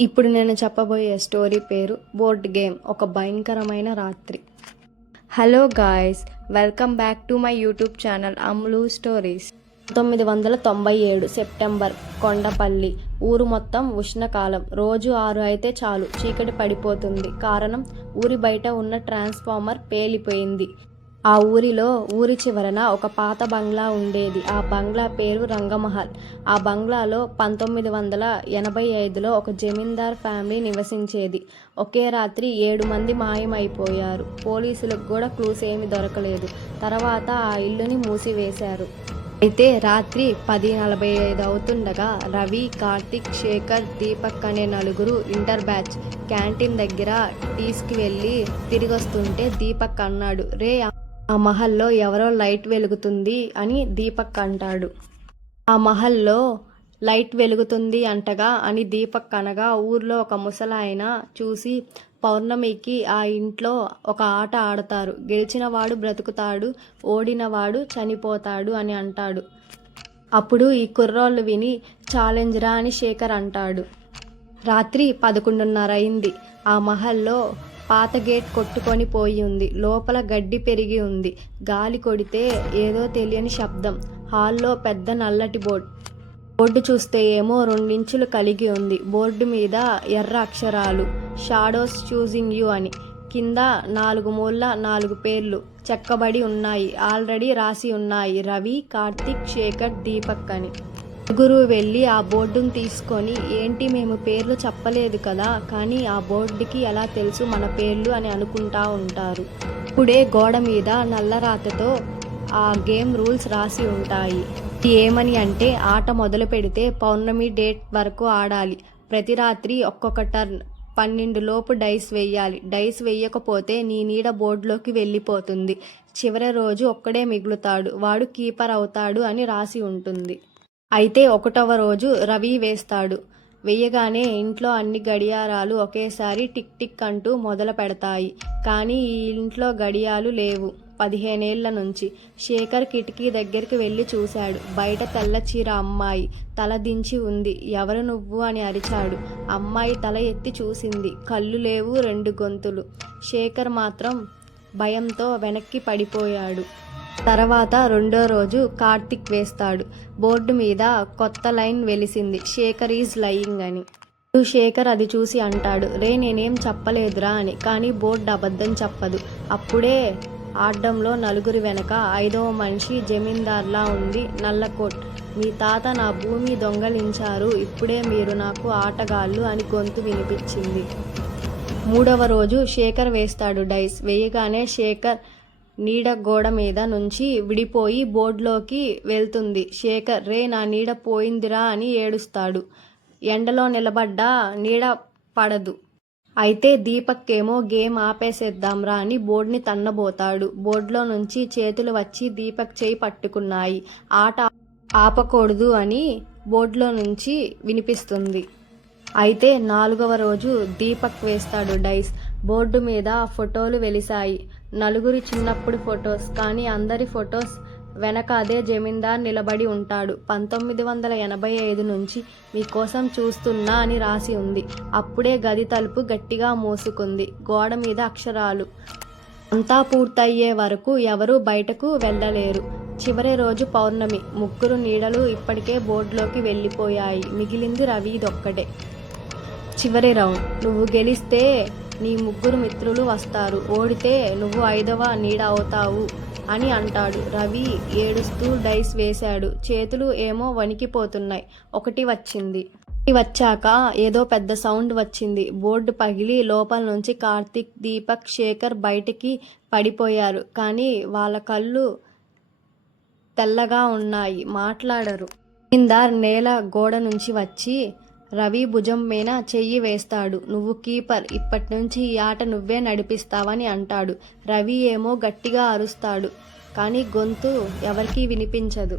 ఇప్పుడు నేను చెప్పబోయే స్టోరీ పేరు బోర్డ్ గేమ్ ఒక భయంకరమైన రాత్రి. Hello guys, welcome back to my YouTube channel అమ్లు stories. 1997 September. Kondapalli ఊరు మొత్తం ఉష్ణకాలం. రోజు 6 అయితే చాలు చీకటి పడిపోతుంది. కారణం, ఊరి బయట ఉన్న ట్రాన్స్ఫార్మర్ పేలిపోయింది. ఆ ఊరిలో ఊరి చివరన ఒక పాత బంగ్లా ఉండేది. ఆ బంగ్లా పేరు రంగమహల్. ఆ బంగ్లాలో 1985లో ఒక జమీందార్ ఫ్యామిలీ నివసించేది. ఒకే రాత్రి 7 మంది మాయమైపోయారు. పోలీసులకు కూడా క్లూస్ ఏమీ దొరకలేదు. తర్వాత ఆ ఇల్లుని మూసివేశారు. అయితే రాత్రి 10:45 అవుతుండగా రవి, కార్తిక్, శేఖర్, దీపక్ అనే నలుగురు ఇంటర్ బ్యాచ్ క్యాంటీన్ దగ్గర టీస్కి వెళ్ళి తిరిగొస్తుంటే దీపక్ అన్నాడు, రే ఆ మహల్లో ఎవరో లైట్ వెలుగుతుంది అని దీపక్ అంటాడు. ఆ మహల్లో లైట్ వెలుగుతుంది అంటగా అని దీపక్ అనగా ఊర్లో ఒక ముసలాయన చూసి, పౌర్ణమికి ఆ ఇంట్లో ఒక ఆట ఆడతారు, గెలిచినవాడు బ్రతుకుతాడు, ఓడినవాడు చనిపోతాడు అని అంటాడు. అప్పుడు ఈ కుర్రోళ్ళు విని, ఛాలెంజ్ రా అని శేఖర్ అంటాడు. రాత్రి 11:30 అయింది. ఆ మహల్లో పాత గేట్ కొట్టుకొని పోయి ఉంది. లోపల గడ్డి పెరిగి ఉంది. గాలి కొడితే ఏదో తెలియని శబ్దం. హాల్లో పెద్ద నల్లటి బోర్డు చూస్తే ఏమో 2 ఇంచులు కలిగి ఉంది. బోర్డు మీద ఎర్ర అక్షరాలు, షాడోస్ చూసింగ్ యూ అని. కింద 4 మూల 4 పేర్లు చెక్కబడి ఉన్నాయి. ఆల్రెడీ రాసి ఉన్నాయి, రవి, కార్తిక్, శేఖర్, దీపక్ అని. నలుగురు వెళ్ళి ఆ బోర్డును తీసుకొని, ఏంటి మేము పేర్లు చెప్పలేదు కదా, కానీ ఆ బోర్డుకి ఎలా తెలుసు మన పేర్లు అని అనుకుంటా ఉంటారు. ఇప్పుడే గోడ మీద నల్లరాతతో ఆ గేమ్ రూల్స్ రాసి ఉంటాయి. ఏమని అంటే, ఆట మొదలు పెడితే పౌర్ణమి డేట్ వరకు ఆడాలి. ప్రతి రాత్రి ఒక్కొక్క టర్న్. 12 లోపు డైస్ వేయాలి. డైస్ వేయకపోతే నీ నీడ బోర్డులోకి వెళ్ళిపోతుంది. చివరి రోజు ఒక్కడే మిగులుతాడు, వాడు కీపర్ అవుతాడు అని రాసి ఉంటుంది. అయితే 1వ రోజు రవి వేస్తాడు. వేయగానే ఇంట్లో అన్ని గడియారాలు ఒకేసారి టిక్ టిక్ అంటూ మొదలు పెడతాయి. కానీ ఈ ఇంట్లో గడియాలు లేవు 15 ఏళ్ల నుంచి. శేఖర్ కిటికీ దగ్గరికి వెళ్ళి చూశాడు. బయట తెల్ల చీర అమ్మాయి తల దించి ఉంది. ఎవరు నువ్వు అని అరిచాడు. అమ్మాయి తల ఎత్తి చూసింది. కళ్ళు లేవు, 2 గొంతులు. శేఖర్ మాత్రం భయంతో వెనక్కి పడిపోయాడు. తర్వాత 2వ రోజు కార్తిక్ వేస్తాడు. బోర్డు మీద కొత్త లైన్ వెలిసింది, శేఖర్ ఈజ్ లయింగ్ అని. శేఖర్ అది చూసి అంటాడు, రే నేనేం చెప్పలేదురా అని. కానీ బోర్డు అబద్ధం చెప్పదు. అప్పుడే ఆడ్డంలో నలుగురి వెనక 5వ మనిషి జమీందార్లా ఉంది, నల్లకోట్. మీ తాత నా భూమి దొంగలించారు, ఇప్పుడే మీరు నాకు ఆటగాళ్ళు అని గొంతు వినిపించింది. 3వ రోజు శేఖర్ వేస్తాడు డైస్. వేయగానే శేఖర్ నీడ గోడ మీద నుంచి విడిపోయి బోర్డులోకి వెళ్తుంది. శేఖర్, రే నా నీడ పోయిందిరా అని ఏడుస్తాడు. ఎండలో నిలబడ్డా నీడ పడదు. అయితే దీపక్ ఏమో గేమ్ ఆపేసేద్దాంరా అని బోర్డుని తన్నబోతాడు. బోర్డులో నుంచి చేతులు వచ్చి దీపక్ చేయి పట్టుకున్నాయి. ఆట ఆపకూడదు అని బోర్డులో నుంచి వినిపిస్తుంది. అయితే 4వ రోజు దీపక్ వేస్తాడు డైస్. బోర్డు మీద ఫోటోలు వెలిశాయి. నలుగురి చిన్నప్పుడు ఫొటోస్. కానీ అందరి ఫొటోస్ వెనక అదే జమీందార్ నిలబడి ఉంటాడు. 1985 నుంచి మీకోసం చూస్తున్నా అని రాసి ఉంది. అప్పుడే గది తలుపు గట్టిగా మూసుకుంది. గోడ మీద అక్షరాలు. అంతా పూర్తయ్యే వరకు ఎవరూ బయటకు వెళ్ళలేరు. చివరి రోజు పౌర్ణమి. 3 నీడలు ఇప్పటికే బోర్డులోకి వెళ్ళిపోయాయి. మిగిలింది రవిదొక్కడే. చివరి రౌండ్. నువ్వు గెలిస్తే నీ 3 మిత్రులు వస్తారు, ఓడితే నువ్వు 5వ నీడ అవుతావు అని అంటాడు. రవి ఏడుస్తూ డైస్ వేశాడు. చేతులు ఏమో వణికిపోతున్నాయి. 1 వచ్చింది. వచ్చాక ఏదో పెద్ద సౌండ్ వచ్చింది. బోర్డు పగిలి లోపల నుంచి కార్తిక్, దీపక్, శేఖర్ బయటికి పడిపోయారు. కానీ వాళ్ళ కళ్ళు తెల్లగా ఉన్నాయి, మాట్లాడరు. జమీందార్ నేల గోడ నుంచి వచ్చి రవి భుజం మీద చెయ్యి వేస్తాడు. నువ్వు కీపర్, ఇప్పటి నుంచి ఈ ఆట నువ్వే నడిపిస్తావని అంటాడు. రవి ఏమో గట్టిగా అరుస్తాడు, కానీ గొంతు ఎవరికీ వినిపించదు.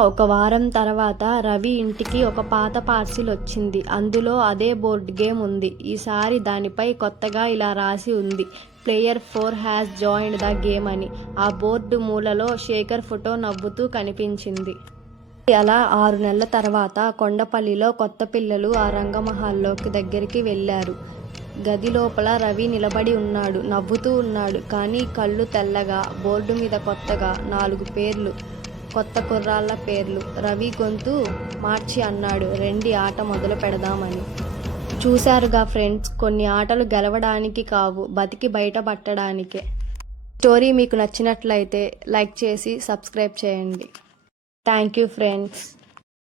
1 వారం తర్వాత రవి ఇంటికి ఒక పాత పార్సిల్ వచ్చింది. అందులో అదే బోర్డ్ గేమ్ ఉంది. ఈసారి దానిపై కొత్తగా ఇలా రాసి ఉంది, player 4 has joined the game అని. ఆ బోర్డు మూలలో శేఖర్ ఫోటో నవ్వుతూ కనిపించింది. అలా 6 నెలల తర్వాత కొండపల్లిలో కొత్త పిల్లలు ఆ రంగమహల్లోకి దగ్గరికి వెళ్ళారు. గది లోపల రవి నిలబడి ఉన్నాడు. నవ్వుతూ ఉన్నాడు. కానీ కళ్ళు తెల్లగా. బోర్డు మీద కొత్తగా 4 పేర్లు. కొత్త కుర్రాళ్ళ పేర్లు. రవి గొంతు మార్చి అన్నాడు, రండి ఆట మొదలు పెడదామని. చూశారుగా ఫ్రెండ్స్, కొన్ని ఆటలు గెలవడానికి కావు, బతికి బయటపడడానికే. స్టోరీ మీకు నచ్చినట్లయితే లైక్ చేసి సబ్స్క్రైబ్ చేయండి. Thank you friends.